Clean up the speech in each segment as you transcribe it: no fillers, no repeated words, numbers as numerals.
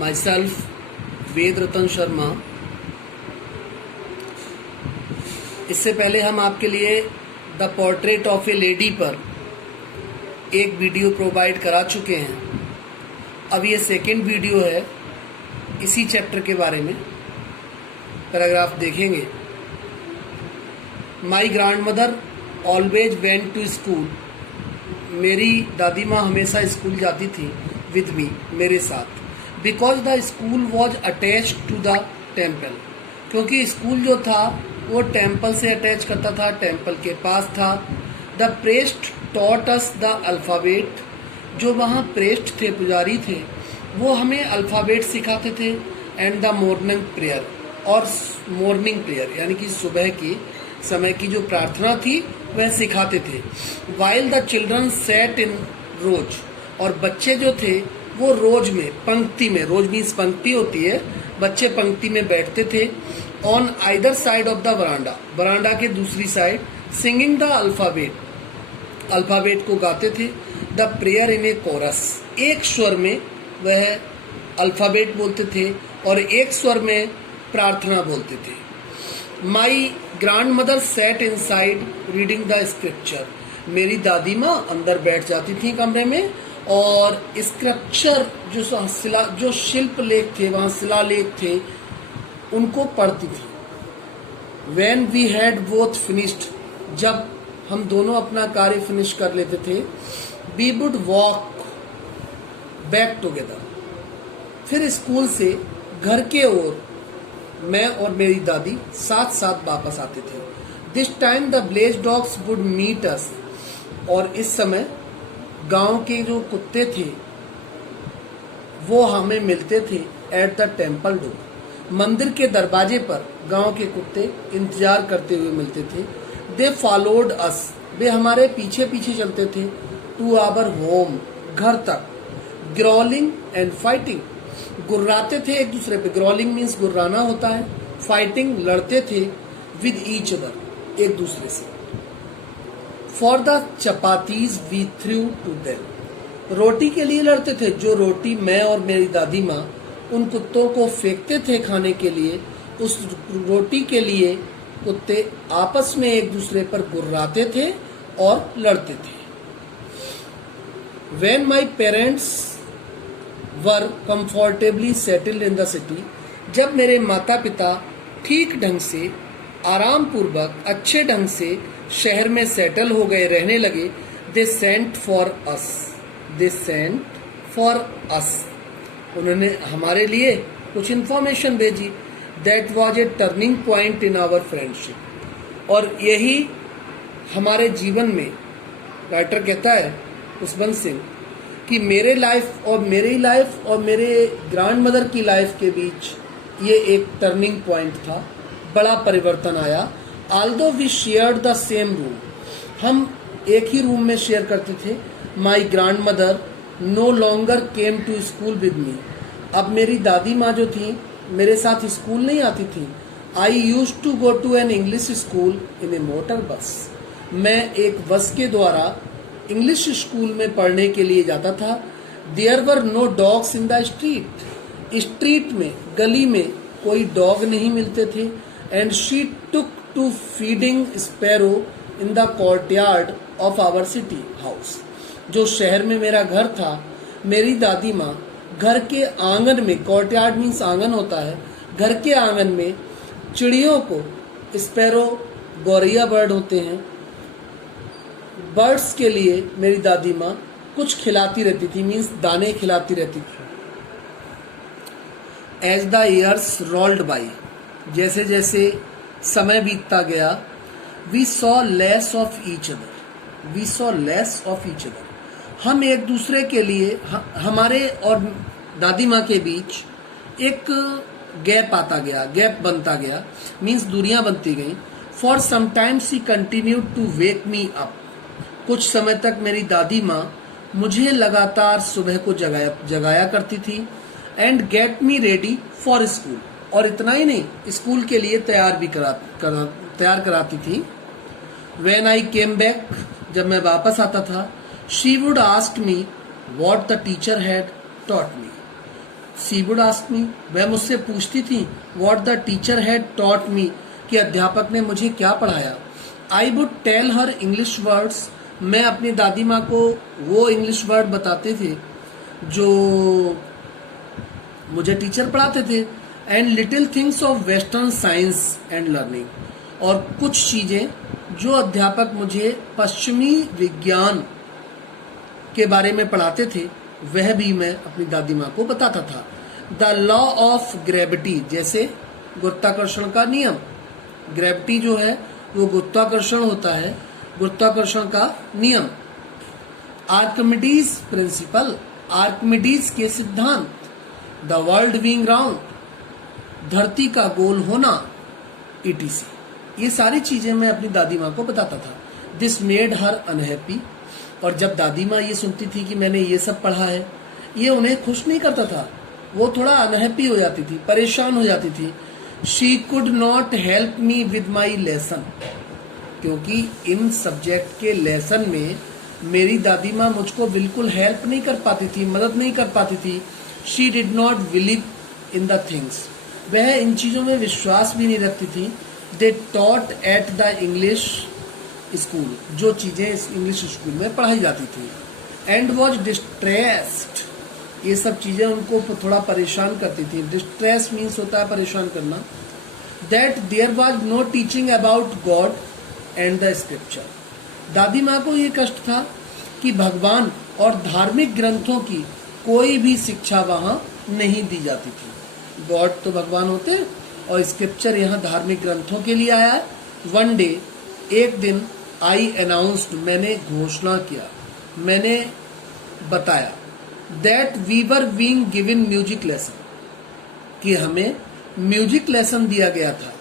myself वेद रतन शर्मा। इससे पहले हम आपके लिए the portrait of A lady पर एक वीडियो प्रोवाइड करा चुके हैं। अब ये सेकंड वीडियो है इसी चैप्टर के बारे में। पैराग्राफ देखेंगे। My grandmother always went to school. मेरी दादी माँ हमेशा स्कूल जाती थी विद मी, मेरे साथ। Because the school was attach to the temple. क्योंकि स्कूल जो था वो टेम्पल से अटैच करता था, टेम्पल के पास था। The priest taught us the alphabet. जो वहाँ प्रेस्ट थे, पुजारी थे, वो हमें अल्फ़ाबेट सिखाते थे। एंड द मॉर्निंग प्रेयर, और मॉर्निंग प्रेयर यानी कि सुबह की समय की जो प्रार्थना थी वह सिखाते थे। वाइल द चिल्ड्रन सेट इन रोज, और बच्चे जो थे वो रोज में, पंक्ति में, रोज मीन्स पंक्ति होती है, बच्चे पंक्ति में बैठते थे। On either side of the veranda, वरांडा के दूसरी side, singing the alphabet, alphabet को गाते थे। The prayer in a chorus, एक स्वर में वह अल्फ़ाबेट बोलते थे और एक स्वर में प्रार्थना बोलते थे। My grand mother said in side reading the scripture. मेरी दादी माँ अंदर बैठ जाती थी कमरे में और स्क्रिप्चर जो शिल्प लेख थे, वहाँ शिलालेख थे, उनको पढ़ती थी। When we had both finished, जब हम दोनों अपना कार्य फिनिश कर लेते थे, we would walk back together। फिर स्कूल से घर के ओर मैं और मेरी दादी साथ साथ वापस आते थे। This time the village dogs would meet us, और इस समय गांव के जो कुत्ते थे वो हमें मिलते थे। एट द टेम्पल डोर, मंदिर के दरवाजे पर गांव के कुत्ते इंतजार करते हुए मिलते थे। दे फॉलोड अस, वे हमारे पीछे पीछे चलते थे। टू आवर होम, घर तक। ग्रॉलिंग एंड फाइटिंग, गुर्राते थे एक दूसरे पे। ग्रॉलिंग मीन्स गुर्राना होता है, फाइटिंग लड़ते थे। विद ईच अदर, एक दूसरे से। For the chapatis we threw to them, रोटी के लिए लड़ते थे। जो रोटी मैं और मेरी दादी माँ उन कुत्तों को फेंकते थे खाने के लिए, उस रोटी के लिए कुत्ते आपस में एक दूसरे पर गुर्राते थे और लड़ते थे। When my parents were comfortably settled in the city, जब मेरे माता पिता ठीक ढंग से, आराम पूर्वक, अच्छे ढंग से शहर में सेटल हो गए, रहने लगे। They sent for us, they sent for us, उन्होंने हमारे लिए कुछ इन्फॉर्मेशन भेजी। That was a turning point in our friendship, और यही हमारे जीवन में, राइटर कहता है खुशबंत सिंह, कि मेरे लाइफ और मेरी लाइफ और मेरे ग्रैंड मदर की लाइफ के बीच ये एक टर्निंग पॉइंट था। बड़ा परिवर्तन आया। Although we shared the same room, हम एक ही रूम में शेयर करते थे। My grandmother no longer came to school with me, अब मेरी दादी माँ जो थी मेरे साथ स्कूल नहीं आती थी। I used to go to an English school in a motor bus, मैं एक बस के द्वारा इंग्लिश स्कूल में पढ़ने के लिए जाता था। There were no dogs in the street, street में, गली में कोई डॉग नहीं मिलते थे। And she took to feeding sparrow in the courtyard of our city house, जो शहर में मेरा घर था, मेरी दादी माँ घर के आंगन में, courtyard मीन्स आंगन होता है, घर के आंगन में चिड़ियों को, स्पैरो गौरैया बर्ड होते हैं, बर्ड्स के लिए मेरी दादी माँ कुछ खिलाती रहती थी, मीन्स दाने खिलाती रहती थी। As the years rolled by, जैसे जैसे समय बीतता गया, we saw less of each other, we saw less of each other, हम एक दूसरे के लिए, हमारे और दादी माँ के बीच एक गैप आता गया, गैप बनता गया, मीन्स दूरियां बनती गई। For sometimes he continued to wake me up, कुछ समय तक मेरी दादी माँ मुझे लगातार सुबह को जगाया करती थी। And get me ready for school, और इतना ही नहीं, स्कूल के लिए तैयार कराती थी। व्हेन आई केम बैक, जब मैं वापस आता था, she would ask me what the teacher had taught me, she would ask me, वह मुझसे पूछती थी what the teacher had taught me, कि अध्यापक ने मुझे क्या पढ़ाया। I would tell her English words, मैं अपनी दादी माँ को वो इंग्लिश वर्ड बताते थे जो मुझे टीचर पढ़ाते थे। And little things of western science and learning, और कुछ चीज़ें जो अध्यापक मुझे पश्चिमी विज्ञान के बारे में पढ़ाते थे वह भी मैं अपनी दादी माँ को बताता था। द लॉ ऑफ ग्रेविटी, जैसे गुरुत्वाकर्षण का नियम, ग्रेविटी जो है वो गुरुत्वाकर्षण होता है, गुरुत्वाकर्षण का नियम। आर्किमिडीज प्रिंसिपल, आर्किमिडीज के सिद्धांत। द वर्ल्ड बीइंग राउंड, धरती का गोल होना, etc। ये सारी चीजें मैं अपनी दादी माँ को बताता था। दिस मेड हर अनहैप्पी, और जब दादी माँ ये सुनती थी कि मैंने ये सब पढ़ा है, ये उन्हें खुश नहीं करता था, वो थोड़ा अनहैप्पी हो जाती थी, परेशान हो जाती थी। She could not help me with my lesson, क्योंकि इन सब्जेक्ट के लेसन में मेरी दादी माँ मुझको बिल्कुल हेल्प नहीं कर पाती थी, मदद नहीं कर पाती थी। She did not believe in the things, वह इन चीज़ों में विश्वास भी नहीं रखती थी। They taught at the English school, जो चीज़ें इस इंग्लिश स्कूल में पढ़ाई जाती थी। एंड वॉज डिस्ट्रेस्ड, ये सब चीज़ें उनको थोड़ा परेशान करती थी। डिस्ट्रेस मीन्स होता है परेशान करना। That there was no teaching about God and the scripture, दादी माँ को ये कष्ट था कि भगवान और धार्मिक ग्रंथों की कोई भी शिक्षा वहाँ नहीं दी जाती थी। गॉड तो भगवान होते हैं और स्क्रिप्चर यहाँ धार्मिक ग्रंथों के लिए आया है। वन डे, एक दिन, आई अनाउंस्ड, मैंने घोषणा किया, मैंने बताया, that we were being given music lesson, कि हमें म्यूजिक लेसन दिया गया था।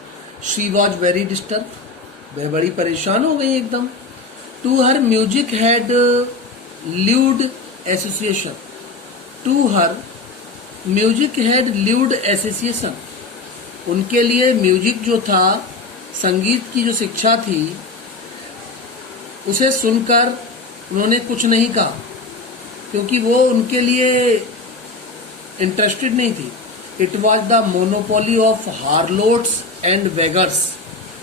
शी वॉज वेरी डिस्टर्ब, वह बड़ी परेशान हो गई एकदम। To her music had lewd association, to her music had lewd association, उनके लिए म्यूजिक जो था, संगीत की जो शिक्षा थी, उसे सुनकर उन्होंने कुछ नहीं कहा, क्योंकि वो उनके लिए इंटरेस्टेड नहीं थी। It was the monopoly of harlots and beggars,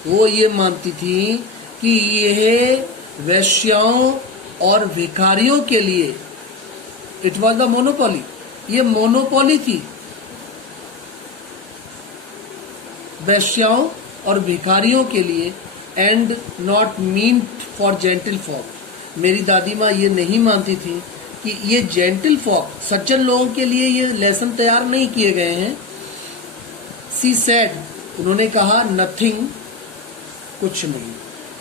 वो ये मानती थी कि यह वैश्याओं और भिखारियों के लिए, इट वॉज द मोनोपोली, ये मोनोपोली थी वैश्याओं और भिखारियों के लिए। And not meant for gentle folk, मेरी दादी माँ ये नहीं मानती थी कि ये जेंटल फॉक, सज्जन लोगों के लिए ये लेसन तैयार नहीं किए गए हैं। सी सेड, उन्होंने कहा, नथिंग, कुछ नहीं,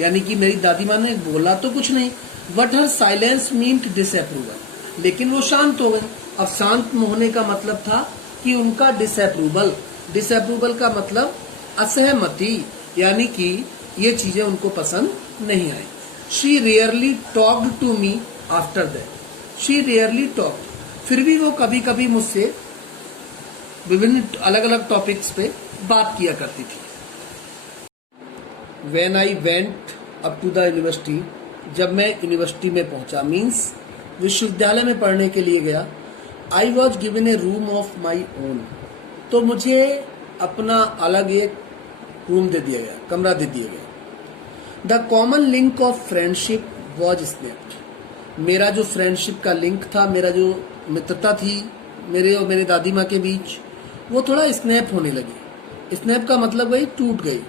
यानी कि मेरी दादी माँ ने बोला तो कुछ नहीं। But her silence meant disapproval, लेकिन वो शांत हो गए। अब शांत होने का मतलब था कि उनका डिसअप्रूवल, डिसअप्रूवल का मतलब असहमति, यानी कि ये चीजें उनको पसंद नहीं आई। She rarely talked to me after that, she rarely talked, फिर भी वो कभी कभी मुझसे विभिन्न अलग अलग टॉपिक्स पे बात किया करती थी। When I went up to the university, जब मैं यूनिवर्सिटी में पहुंचा, मीन्स विश्वविद्यालय में पढ़ने के लिए गया। I was given a room of my own, तो मुझे अपना अलग एक रूम दे दिया गया, कमरा दे दिया गया। The common link of friendship was snapped, मेरा जो फ्रेंडशिप का लिंक था, मेरा जो मित्रता थी मेरे और मेरे दादी माँ के बीच, वो थोड़ा स्नैप होने लगी। स्नैप का मतलब वही टूट गई।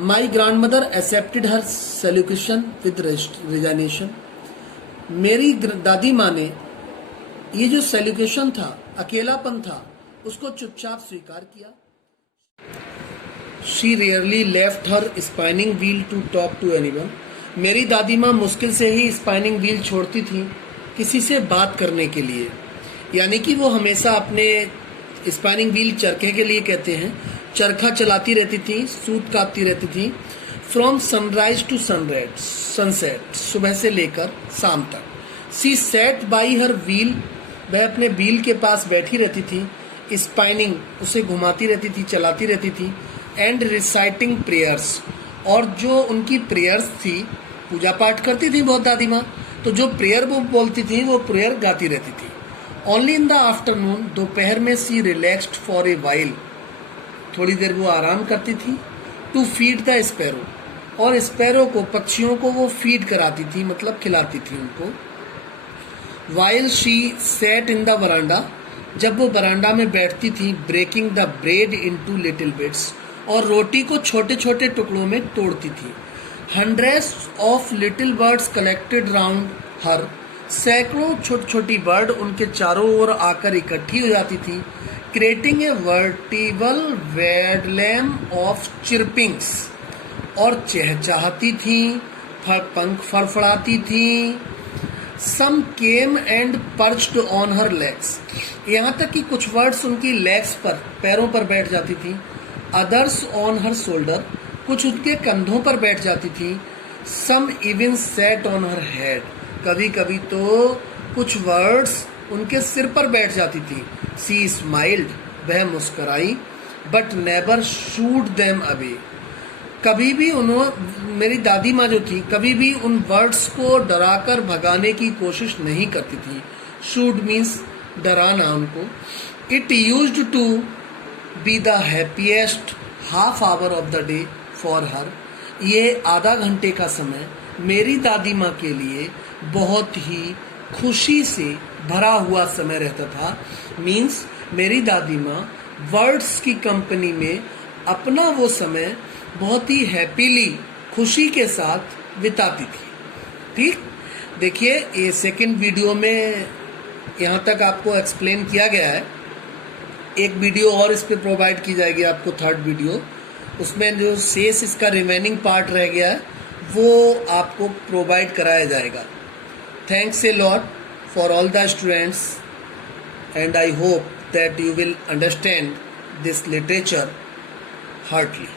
My grandmother accepted her salutation with resignation, मेरी दादी माँ ने ये जो सैल्यूकेशन था, अकेलापन था, उसको चुपचाप स्वीकार किया। She rarely left her spinning wheel to talk to anyone, मेरी दादी माँ मुश्किल से ही स्पाइनिंग व्हील छोड़ती थी किसी से बात करने के लिए, यानी कि वो हमेशा अपने स्पाइनिंग व्हील चरखे के लिए कहते हैं, चरखा चलाती रहती थी, सूत काटती रहती थी। फ्रॉम सनराइज टू सनसेट, सुबह से लेकर शाम तक। सी सेट बाई हर व्हील, वह अपने व्हील के पास बैठी रहती थी। स्पाइनिंग, उसे घुमाती रहती थी, चलाती रहती थी। एंड रिसाइटिंग प्रेयर्स, और जो उनकी प्रेयर्स थी, पूजा पाठ करती थी बहुत दादी माँ, तो जो प्रेयर वो बोलती थी वो प्रेयर गाती रहती थी। ओनली इन द आफ्टरनून, दोपहर में सी रिलैक्स्ड फॉर ए वाइल, थोड़ी देर वो आराम करती थी। टू फीड द स्पैरो, और स्पैरो को, पक्षियों को वो फीड कराती थी, मतलब खिलाती थी उनको। While she sat in the veranda, जब वो बरांडा में बैठती थी। Breaking the bread into little bits, और रोटी को छोटे छोटे टुकड़ों में तोड़ती थी। Hundreds of little birds collected round her, सैकड़ों छोटी छोटी बर्ड उनके चारों ओर आकर इकट्ठी हो जाती थी। Creating a veritable bedlam of chirpings, और चहचहाती थी, पंख फड़फड़ाती थी। Some came and perched on her legs, यहाँ तक कि कुछ वर्ड्स उनकी लेग्स पर, पैरों पर बैठ जाती थी। अदर्स ऑन हर शोल्डर, कुछ उनके कंधों पर बैठ जाती थी। Some even sat on her head, कभी कभी तो कुछ वर्ड्स उनके सिर पर बैठ जाती थी। सी स्माइल्ड, वह मुस्कराई। But never shooed them away, कभी भी उन्होंने, मेरी दादी माँ जो थी, कभी भी उन वर्ड्स को डराकर भगाने की कोशिश नहीं करती थी। शूड मीन्स डराना उनको। It used to be the happiest half hour of the day for her, ये आधा घंटे का समय मेरी दादी माँ के लिए बहुत ही खुशी से भरा हुआ समय रहता था। मीन्स मेरी दादी माँ वर्ड्स की कंपनी में अपना वो समय बहुत ही हैप्पीली, खुशी के साथ बिताती थी। ठीक, देखिए ये सेकंड वीडियो में यहाँ तक आपको एक्सप्लेन किया गया है। एक वीडियो और इस पे प्रोवाइड की जाएगी आपको, थर्ड वीडियो, उसमें जो शेष इसका रिमेनिंग पार्ट रह गया है वो आपको प्रोवाइड कराया जाएगा। Thanks a lot for all the students, and I hope that you will understand this literature heartily.